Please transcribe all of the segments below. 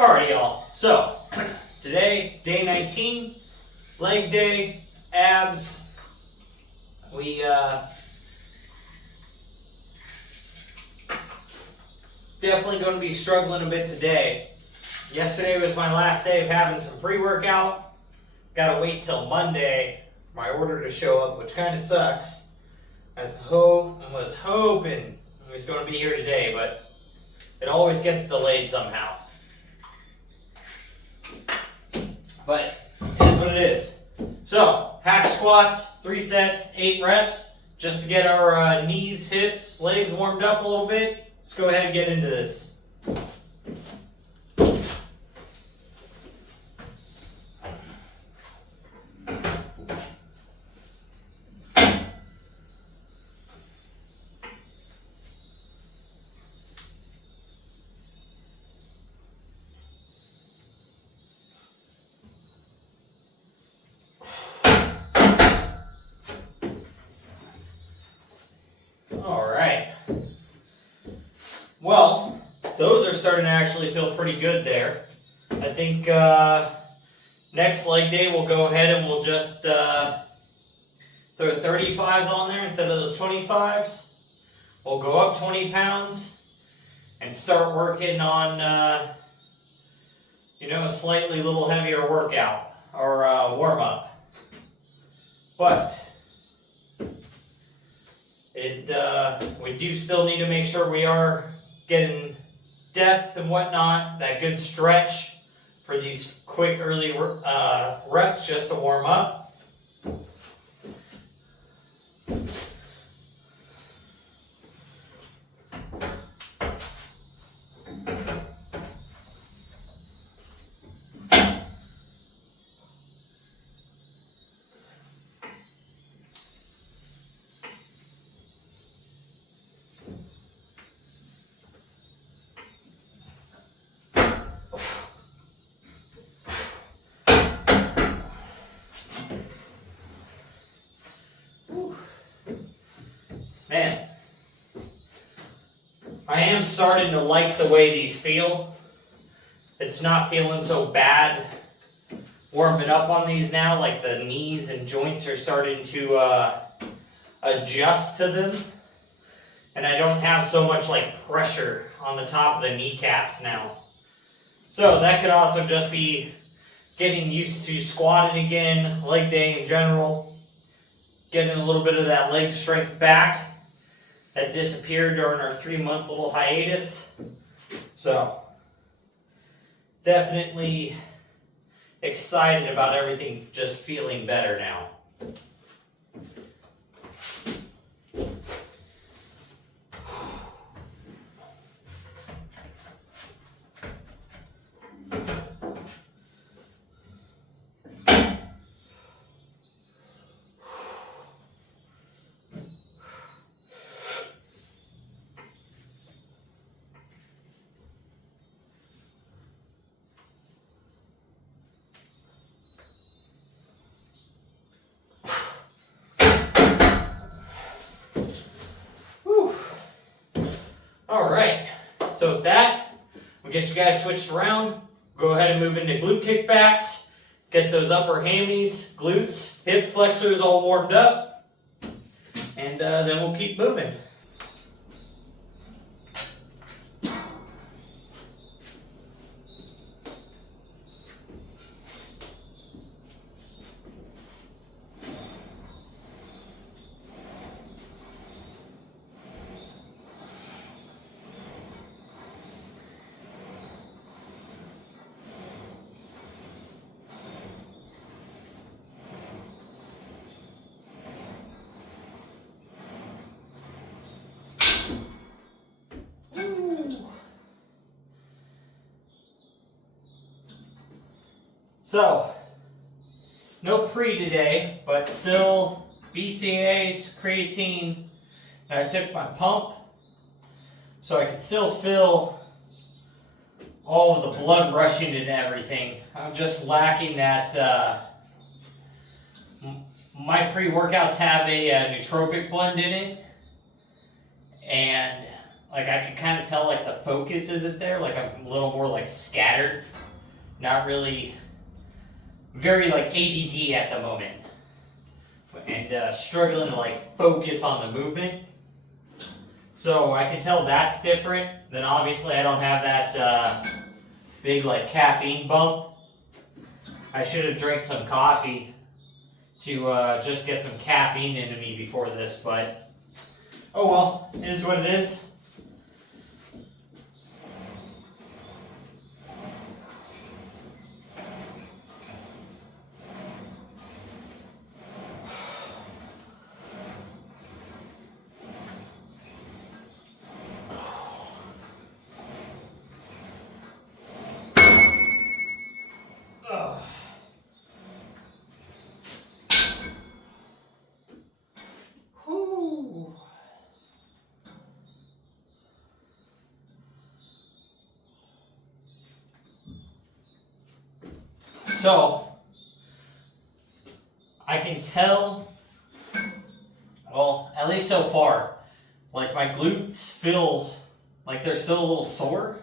Alright, y'all. So, today, day 19, leg day, abs. We, definitely going to be struggling a bit today. Yesterday was my last day of having some pre-workout. Gotta wait till Monday for my order to show up, which kind of sucks. I was hoping it was going to be here today, but it always gets delayed somehow. But it is what it is. So, hack squats, 3 sets, 8 reps, just to get our knees, hips, legs warmed up a little bit. Let's go ahead and get into this. Alright. Well, those are starting to actually feel pretty good there. I think next leg day we'll go ahead and we'll just throw 35s on there instead of those 25s. We'll go up 20 pounds and start working on a slightly little heavier workout or warm up. But we do still need to make sure we are getting depth and whatnot, that good stretch for these quick early reps just to warm up. Man, I am starting to like the way these feel. It's not feeling so bad warming up on these now, like the knees and joints are starting to adjust to them. And I don't have so much like pressure on the top of the kneecaps now. So that could also just be getting used to squatting again, leg day in general, getting a little bit of that leg strength back that disappeared during our 3-month little hiatus. So, definitely excited about everything just feeling better now. Alright, so with that, we'll get you guys switched around. Go ahead and move into glute kickbacks. Get those upper hammies, glutes, hip flexors all warmed up. And then we'll keep moving. So, no pre today, but still BCAAs, creatine, and I took my pump, so I could still feel all of the blood rushing and everything. I'm just lacking that. My pre-workouts have a nootropic blend in it, and like I can kind of tell like the focus isn't there. Like I'm a little more like scattered, not really very like ADD at the moment, and struggling to like focus on the movement. So I can tell that's different. Then obviously I don't have that big like caffeine bump. I should have drank some coffee to just get some caffeine into me before this, but oh well, it is what it is. So, I can tell, well, at least so far, like my glutes feel like they're still a little sore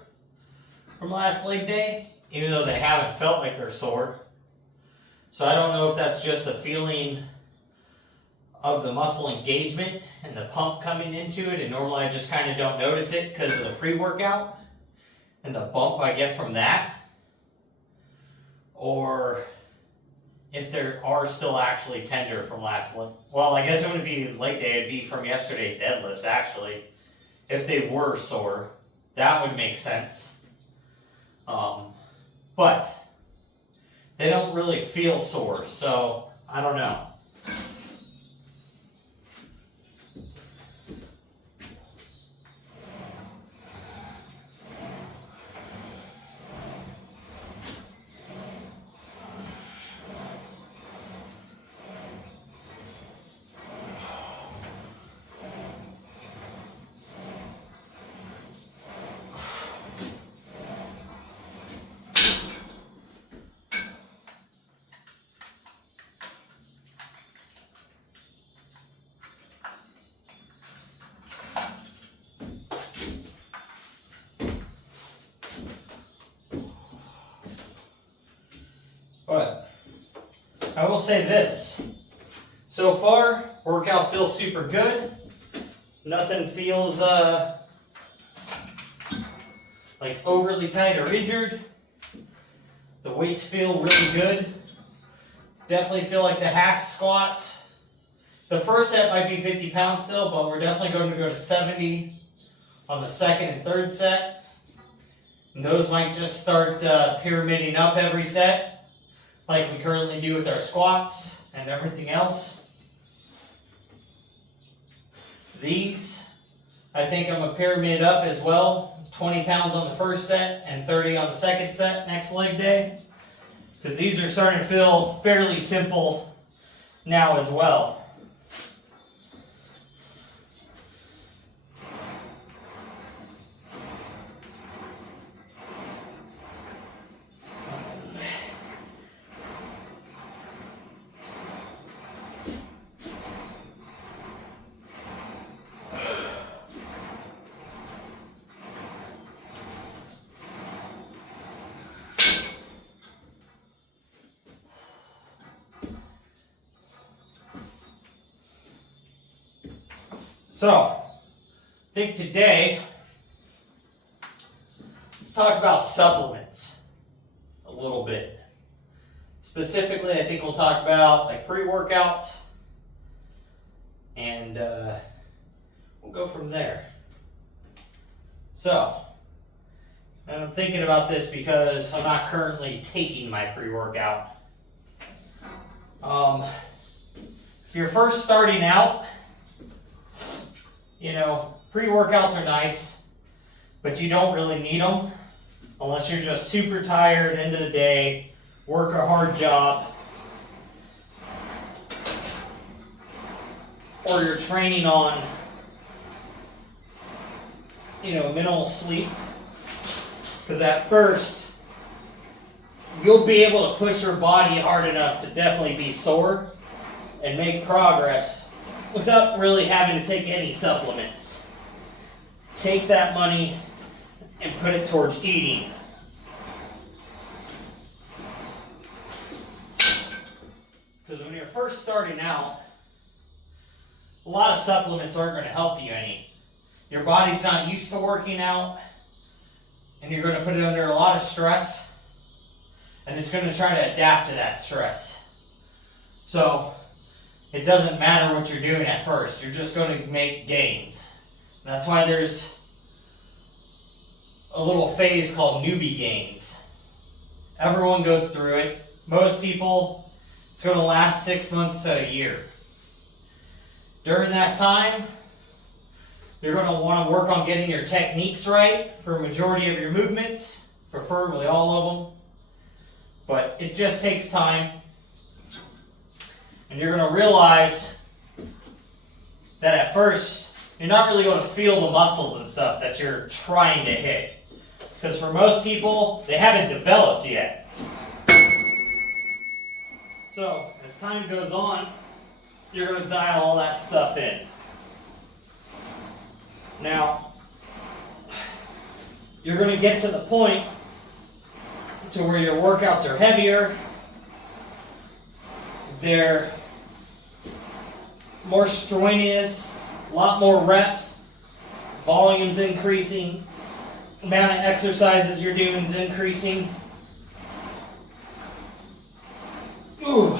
from last leg day, even though they haven't felt like they're sore. So I don't know if that's just a feeling of the muscle engagement and the pump coming into it, and normally I just kind of don't notice it because of the pre-workout and the bump I get from that. Or if they are still actually tender from last leg. Well, I guess it wouldn't be leg day, it'd be from yesterday's deadlifts actually. If they were sore, that would make sense. But they don't really feel sore, so I don't know. But I will say this, so far workout feels super good. Nothing feels like overly tight or injured. The weights feel really good. Definitely feel like the hack squats. The first set might be 50 pounds still, but we're definitely going to go to 70 on the second and third set. And those might just start pyramiding up every set, like we currently do with our squats and everything else. These, I think I'm going to pyramid up as well. 20 pounds on the first set and 30 on the second set next leg day. Because these are starting to feel fairly simple now as well. So, I think today, let's talk about supplements a little bit. Specifically, I think we'll talk about like pre-workouts, and we'll go from there. So, and I'm thinking about this because I'm not currently taking my pre-workout. If you're first starting out, you know, pre-workouts are nice, but you don't really need them unless you're just super tired, end of the day, work a hard job, or you're training on, you know, minimal sleep. Because at first, you'll be able to push your body hard enough to definitely be sore and make progress without really having to take any supplements. take that money and put it towards eating. Because when you're first starting out, a lot of supplements aren't going to help you any. Your body's not used to working out, and you're going to put it under a lot of stress, and it's going to try to adapt to that stress. So it doesn't matter what you're doing at first. You're just going to make gains. And that's why there's a little phase called newbie gains. Everyone goes through it. Most people, it's going to last 6 months to a year. During that time, you're going to want to work on getting your techniques right for a majority of your movements, preferably all of them. But it just takes time. And you're going to realize that at first, you're not really going to feel the muscles and stuff that you're trying to hit. Because for most people, they haven't developed yet. So, as time goes on, you're going to dial all that stuff in. Now, you're going to get to the point to where your workouts are heavier, they're more strenuous, a lot more reps, volume's increasing, amount of exercises you're doing is increasing. Ooh.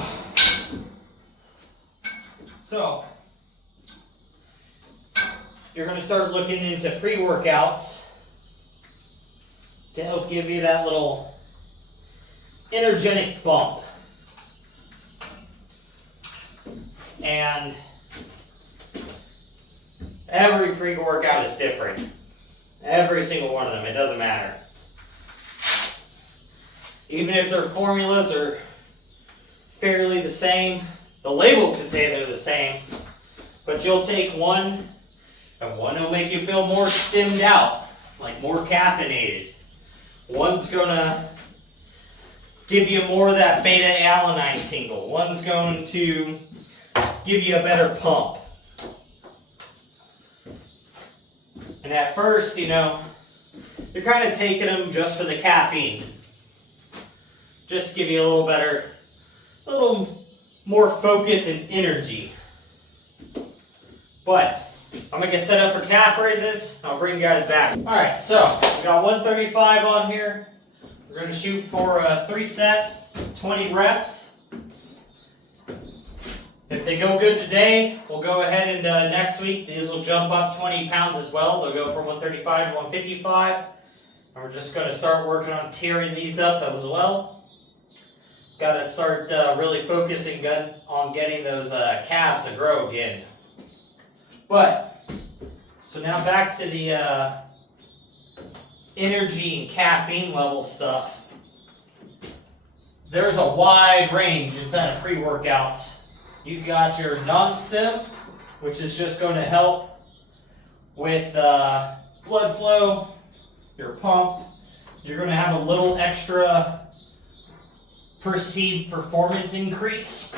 So, you're going to start looking into pre-workouts to help give you that little energetic bump. And every pre-workout is different. Every single one of them, it doesn't matter. Even if their formulas are fairly the same, the label could say they're the same, but you'll take one, and one will make you feel more stimmed out, like more caffeinated. One's gonna give you more of that beta-alanine tingle. One's going to give you a better pump. And at first, you're kind of taking them just for the caffeine. Just to give you a little more focus and energy. But I'm going to get set up for calf raises. I'll bring you guys back. Alright, so we got 135 on here. We're going to shoot for 3 sets, 20 reps. If they go good today, we'll go ahead and next week, these will jump up 20 pounds as well. They'll go from 135 to 155. And we're just going to start working on tearing these up as well. Got to start really focusing on getting those calves to grow again. But, so now back to the energy and caffeine level stuff. There's a wide range inside of pre-workouts. You got your non-stim, which is just going to help with blood flow, your pump. You're going to have a little extra perceived performance increase.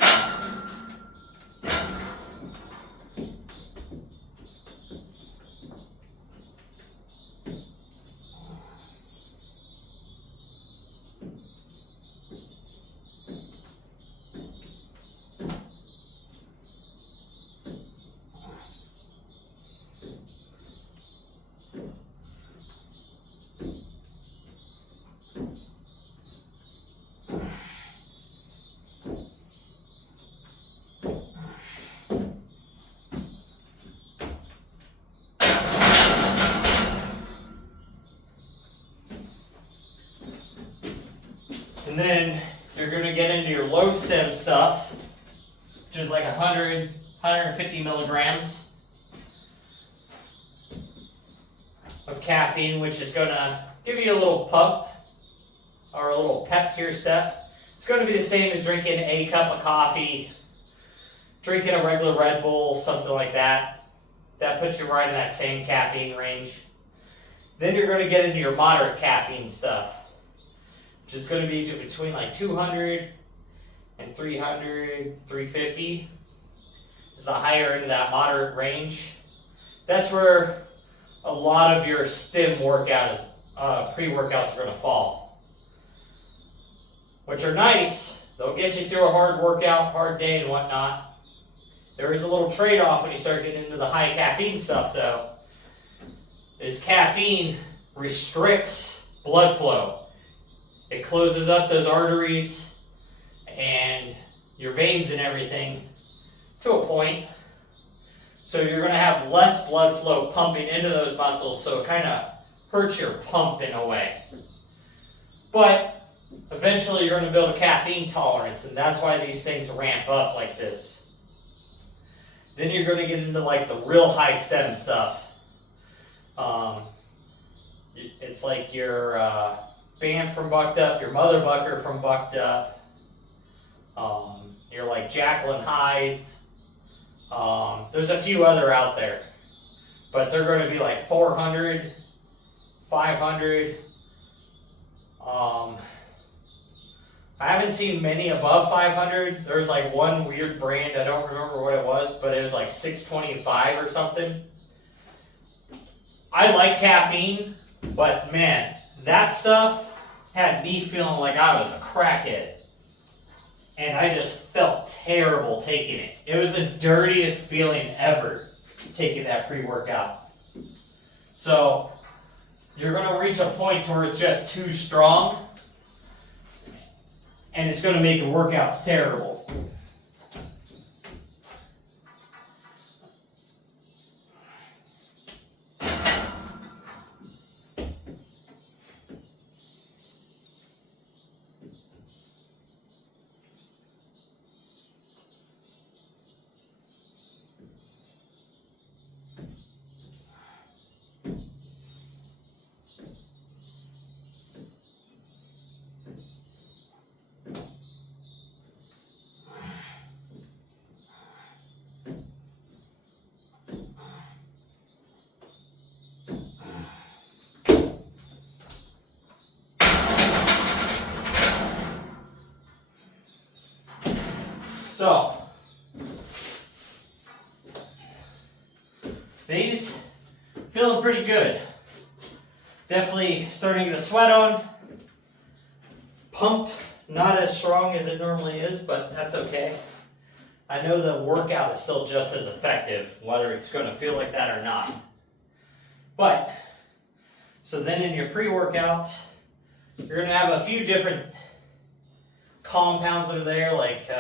And then you're going to get into your low stem stuff, which is like 100, 150 milligrams of caffeine, which is going to give you a little pump or a little pep to your step. It's going to be the same as drinking a cup of coffee, drinking a regular Red Bull, something like that. That puts you right in that same caffeine range. Then you're going to get into your moderate caffeine stuff, which is going to be between like 200 and 300, 350 is the higher end of that moderate range. That's where a lot of your stim workout, pre-workouts are going to fall. Which are nice. They'll get you through a hard workout, hard day and whatnot. There is a little trade-off when you start getting into the high caffeine stuff though. Is caffeine restricts blood flow. It closes up those arteries and your veins and everything to a point. So you're going to have less blood flow pumping into those muscles, so it kind of hurts your pump in a way. But eventually you're going to build a caffeine tolerance, and that's why these things ramp up like this. Then you're going to get into like the real high stem stuff. It's like your band from Bucked Up, your Mother Bucker from Bucked Up, you're like Jacqueline Hyde's. There's a few other out there, but they're going to be like 400, 500. I haven't seen many above 500. There's like one weird brand, I don't remember what it was, but it was like 625 or something. I like caffeine, but man, that stuff had me feeling like I was a crackhead. And I just felt terrible taking it. It was the dirtiest feeling ever, taking that pre-workout. So, you're going to reach a point where it's just too strong, and it's going to make your workouts terrible. So, these feeling pretty good. Definitely starting to sweat on. Pump not as strong as it normally is, but that's okay. I know the workout is still just as effective, whether it's going to feel like that or not. But, so then in your pre-workouts, you're going to have a few different compounds that are there, like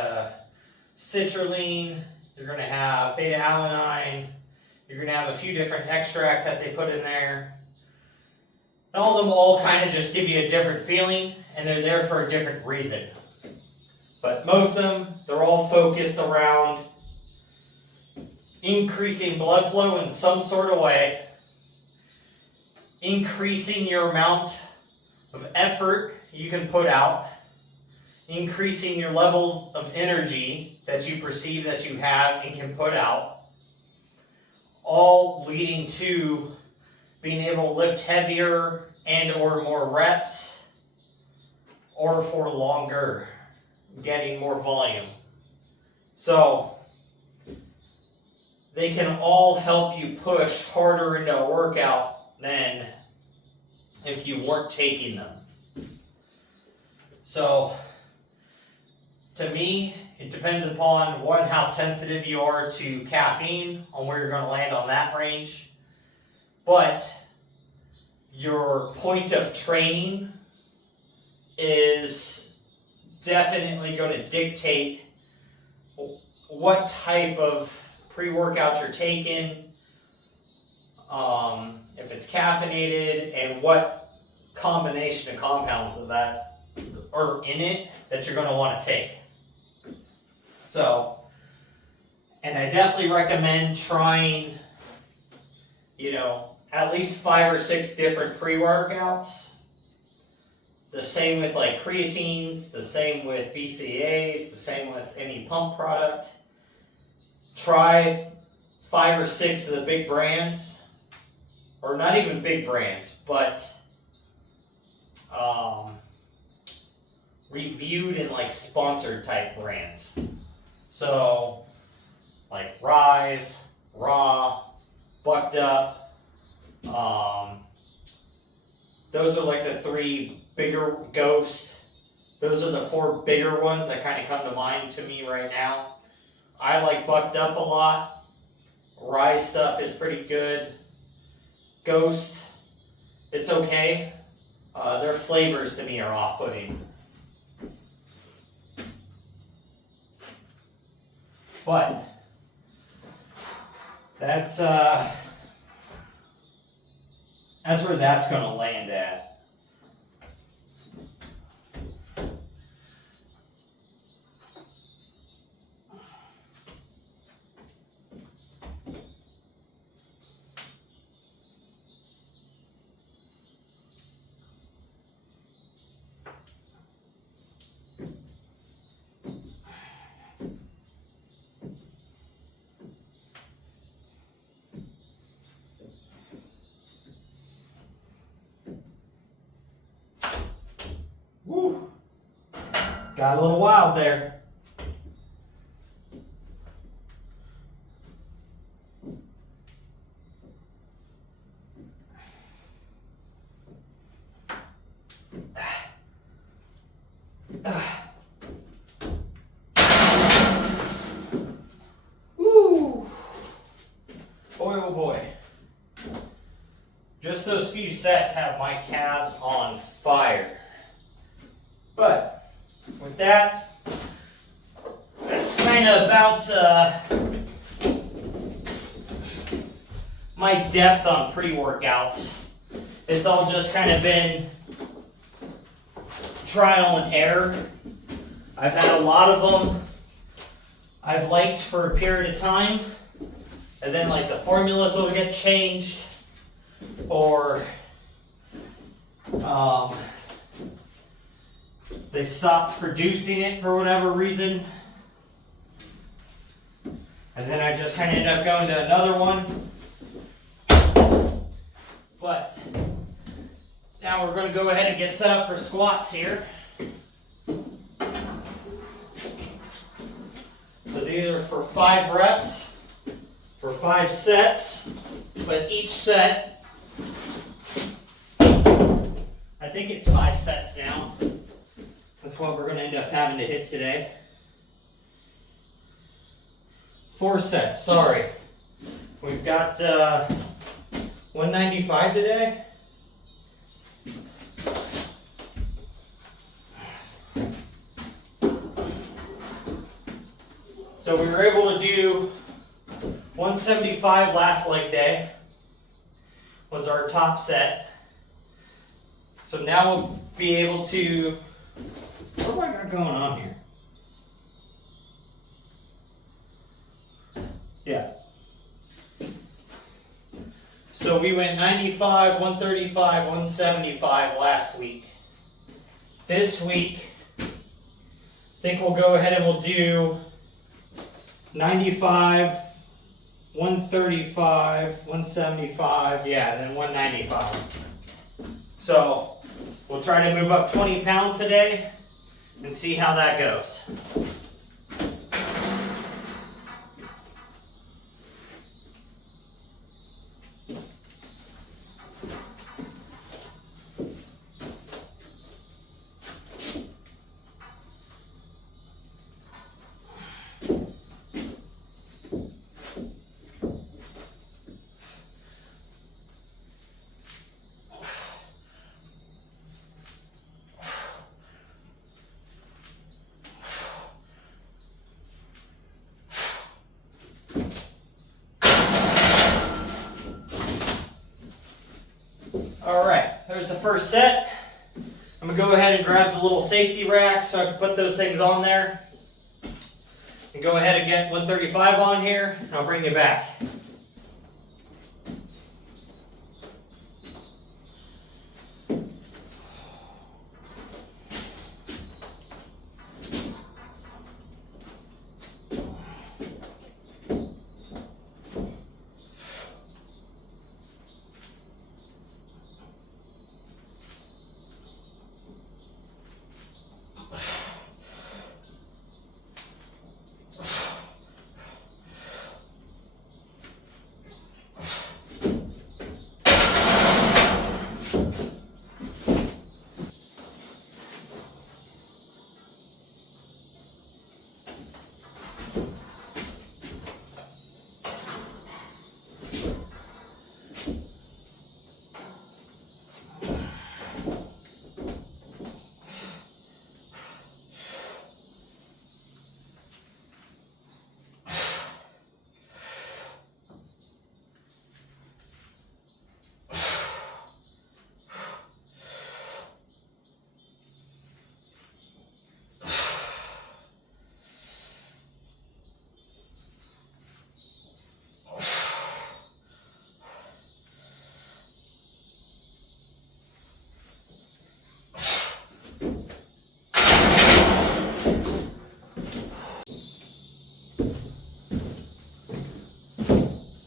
citrulline, you're going to have beta-alanine, you're going to have a few different extracts that they put in there. And all of them all kind of just give you a different feeling, and they're there for a different reason. But most of them, they're all focused around increasing blood flow in some sort of way, increasing your amount of effort you can put out, increasing your levels of energy that you perceive that you have and can put out, all leading to being able to lift heavier and or more reps, or for longer, getting more volume. So, they can all help you push harder into a workout than if you weren't taking them. So, to me, it depends upon, one, how sensitive you are to caffeine, on where you're going to land on that range. But your point of training is definitely going to dictate what type of pre-workout you're taking, if it's caffeinated, and what combination of compounds of that are in it that you're going to want to take. So, and I definitely recommend trying, at least 5 or 6 different pre-workouts. The same with like creatines, the same with BCAAs, the same with any pump product. Try 5 or 6 of the big brands, or not even big brands, but reviewed and like sponsored type brands. So, like Rise, Raw, Bucked Up, Those are like the 3 bigger ghosts. Those are the 4 bigger ones that kind of come to mind to me right now. I like Bucked Up a lot. Rye stuff is pretty good. Ghost, it's okay. Their flavors to me are off-putting. But that's where that's going to land at. Woo! Got a little wild there. Woo! Boy, oh boy. Just those few sets have my calves on fire. But with that, that's kind of about my depth on pre-workouts. It's all just kind of been trial and error. I've had a lot of them I've liked for a period of time, and then like the formulas will get changed, or they stopped producing it for whatever reason. And then I just kind of end up going to another one. But now we're going to go ahead and get set up for squats here. So these are for 5 reps, for 5 sets. But each set, I think it's 5 sets now. That's what we're going to end up having to hit today. 4 sets, sorry. We've got 195 today. So we were able to do 175 last leg day, was our top set. So now we'll be able to, what do I got going on here? Yeah. So we went 95, 135, 175 last week. This week, I think we'll go ahead and we'll do 95, 135, 175, yeah, and then 195. So we'll try to move up 20 pounds today and see how that goes. Alright, there's the first set. I'm going to go ahead and grab the little safety rack so I can put those things on there. And go ahead and get 135 on here, and I'll bring you back.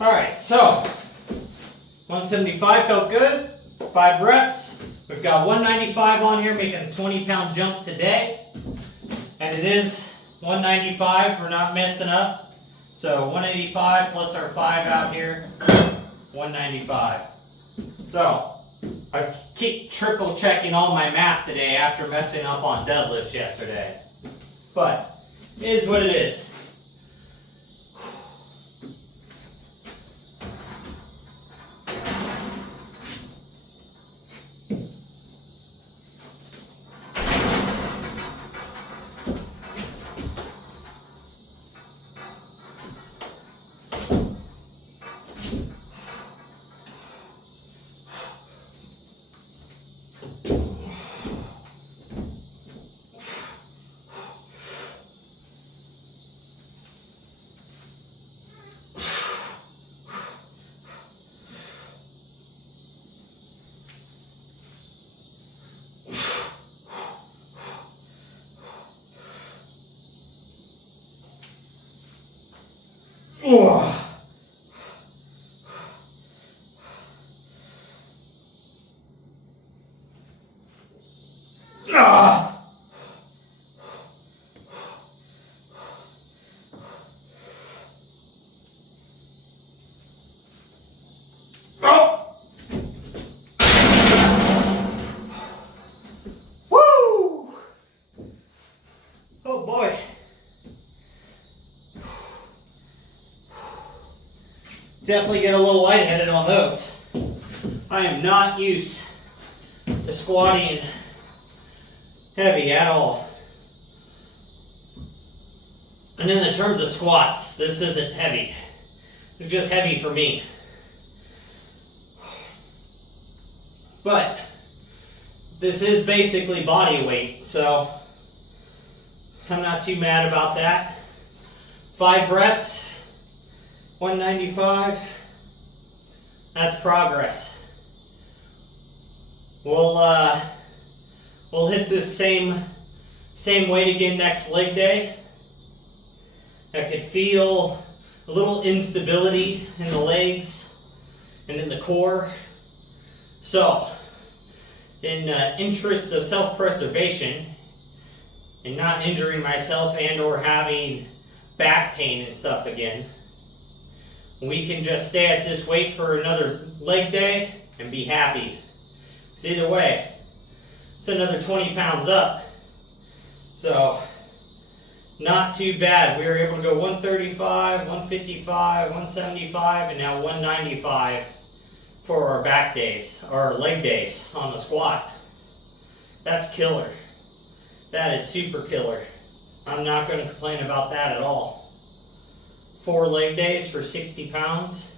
Alright, so 175 felt good. 5 reps. We've got 195 on here, making a 20-pound jump today. And it is 195, we're not messing up. So 185 plus our 5 out here, 195. So I keep triple checking all my math today after messing up on deadlifts yesterday. But it is what it is. Oh. Ah. Oh. Woo. Oh boy. Definitely get a little lightheaded on those. I am not used to squatting heavy at all. And in the terms of squats, this isn't heavy. It's just heavy for me. But this is basically body weight, so I'm not too mad about that. 5 reps. 195, that's progress. We'll hit this same weight again next leg day. I could feel a little instability in the legs and in the core. So, in interest of self-preservation and not injuring myself and or having back pain and stuff again, we can just stay at this weight for another leg day and be happy. So either way, it's another 20 pounds up. So, not too bad. We were able to go 135, 155, 175, and now 195 for our back days, our leg days on the squat. That's killer. That is super killer. I'm not going to complain about that at all. 4 leg days for 60 pounds.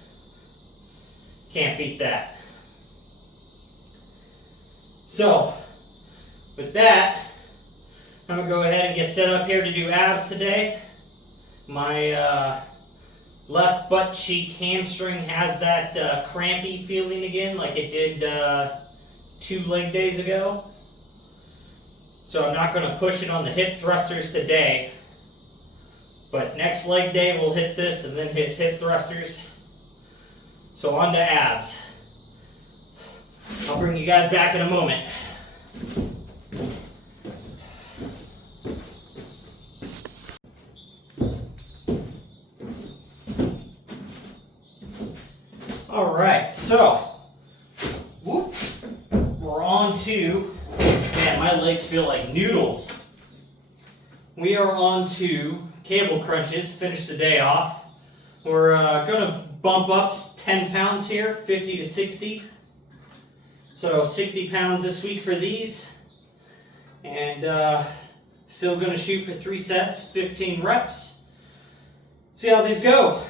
Can't beat that. So, with that, I'm going to go ahead and get set up here to do abs today. My left butt cheek hamstring has that crampy feeling again like it did 2 leg days ago. So I'm not going to push it on the hip thrusters today. But next leg day we'll hit this and then hit hip thrusters. So on to abs. I'll bring you guys back in a moment. Alright, so we're on to, man, my legs feel like noodles. We are on to cable crunches, finish the day off. We're going to bump up 10 pounds here, 50 to 60. So 60 pounds this week for these. And still going to shoot for 3 sets, 15 reps. See how these go.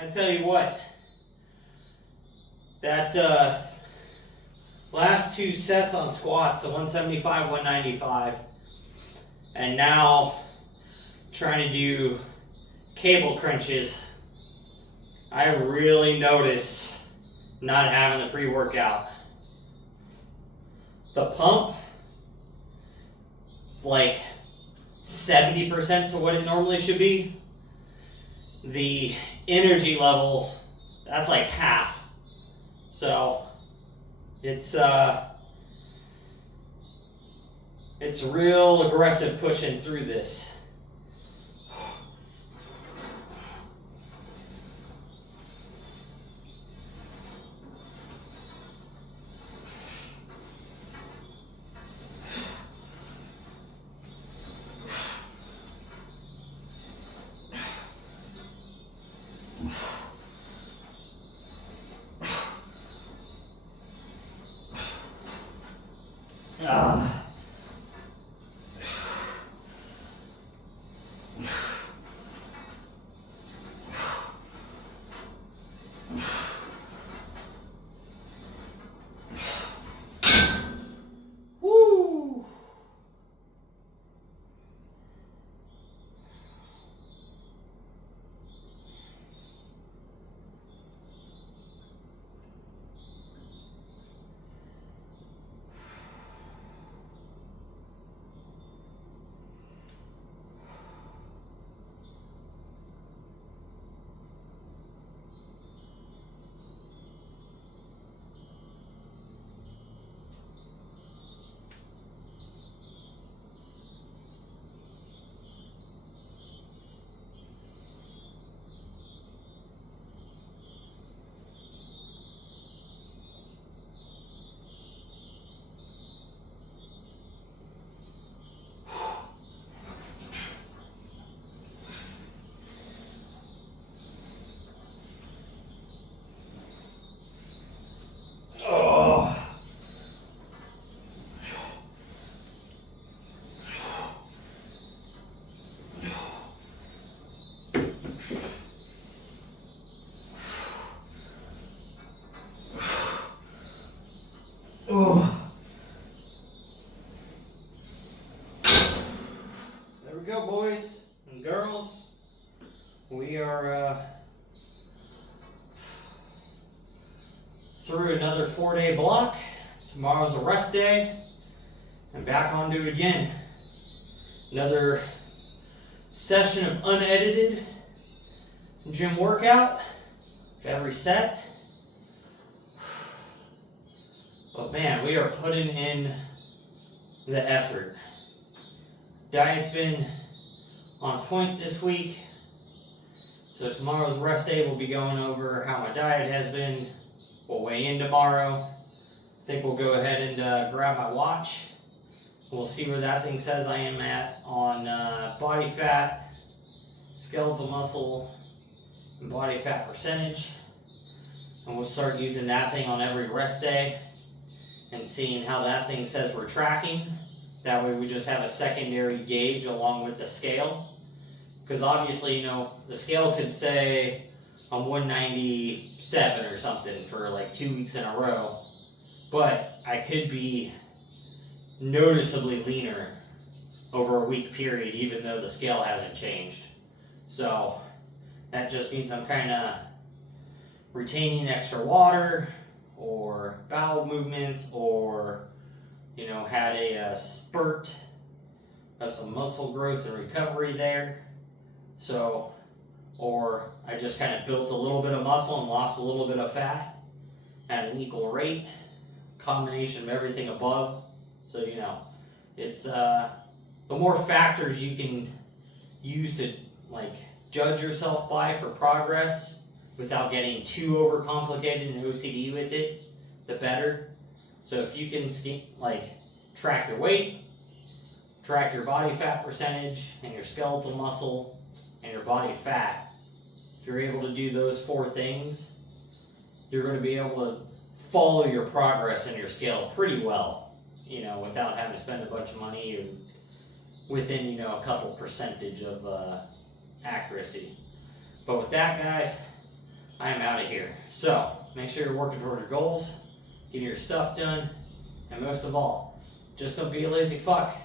I tell you what, that last 2 sets on squats, so 175, 195, and now trying to do cable crunches, I really notice not having the pre-workout. The pump is like 70% to what it normally should be. The energy level, that's like half. So it's real aggressive pushing through this. Woo! There we go, boys and girls. We are through another 4-day block. Tomorrow's a rest day, and back onto it again. Another session of unedited gym workout for every set. But man, we are putting in the effort. Diet's been on point this week. So tomorrow's rest day, we'll be going over how my diet has been. We'll weigh in tomorrow. I think we'll go ahead and grab my watch. We'll see where that thing says I am at on body fat, skeletal muscle, and body fat percentage. And we'll start using that thing on every rest day and seeing how that thing says we're tracking. That way we just have a secondary gauge along with the scale. Because obviously, you know, the scale could say I'm 197 or something for like 2 weeks in a row. But I could be noticeably leaner over a week period, even though the scale hasn't changed. So that just means I'm kind of retaining extra water or bowel movements, or you know, had a spurt of some muscle growth and recovery there. So, or I just kind of built a little bit of muscle and lost a little bit of fat at an equal rate, combination of everything above. So, you know, it's the more factors you can use to like judge yourself by for progress without getting too overcomplicated and OCD with it, the better. So if you can like track your weight, track your body fat percentage and your skeletal muscle and your body fat, if you're able to do those 4 things, you're going to be able to follow your progress in your scale pretty well, you know, without having to spend a bunch of money or within, you know, a couple percentage of accuracy. But with that, guys, I'm out of here. So, make sure you're working towards your goals, getting your stuff done, and most of all, just don't be a lazy fuck.